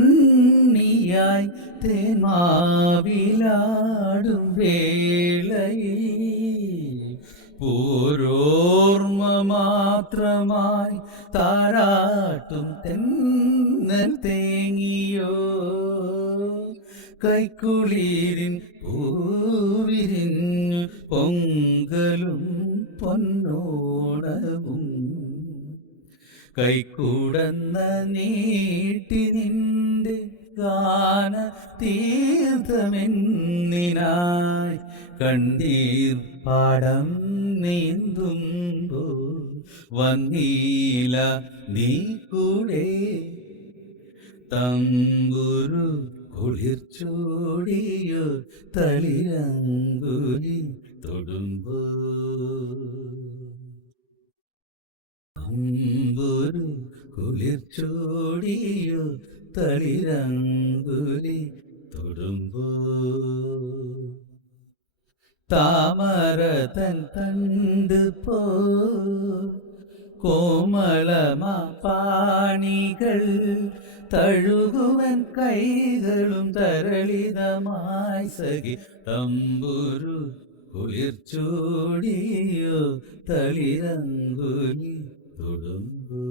പൂവെറ്റൊരുണ്ണിയായി തേന്മാവിലാടും വേളയിൽ പൂരോർമ്മ മാത്രമായി താരാട്ടും തെന്നൽ തേങ്ങിയോ കൈക്കുളിരിൻ പൂവിരിഞ്ഞു പൊങ്കലും പൊന്നോണവും കൈക്കൂടന്ന നീട്ടി നിന്റെ ഗാന തീർത്ഥമെന്നിനായി കണ്ണീർ പാടം നീന്തുമ്പോ വന്നീല നീ കൂടെ തമ്പുരു കുളിർച്ചോടിയോ തളിരങ്കുലി തൊടുമ്പോ തമ്പുരു കുളിർച്ചോടിയോ തളിരങ്കുലി തൊടുമ്പോ താമര തൻ തണ്ട് പോ കോമളമാ പാണികൾ തഴുകുവൻ കൈകളും തരളിതമായി സഖി തമ്പുരു കുളിർച്ചോടിയോ തളിരങ്കുലി തൊടുമ്പോ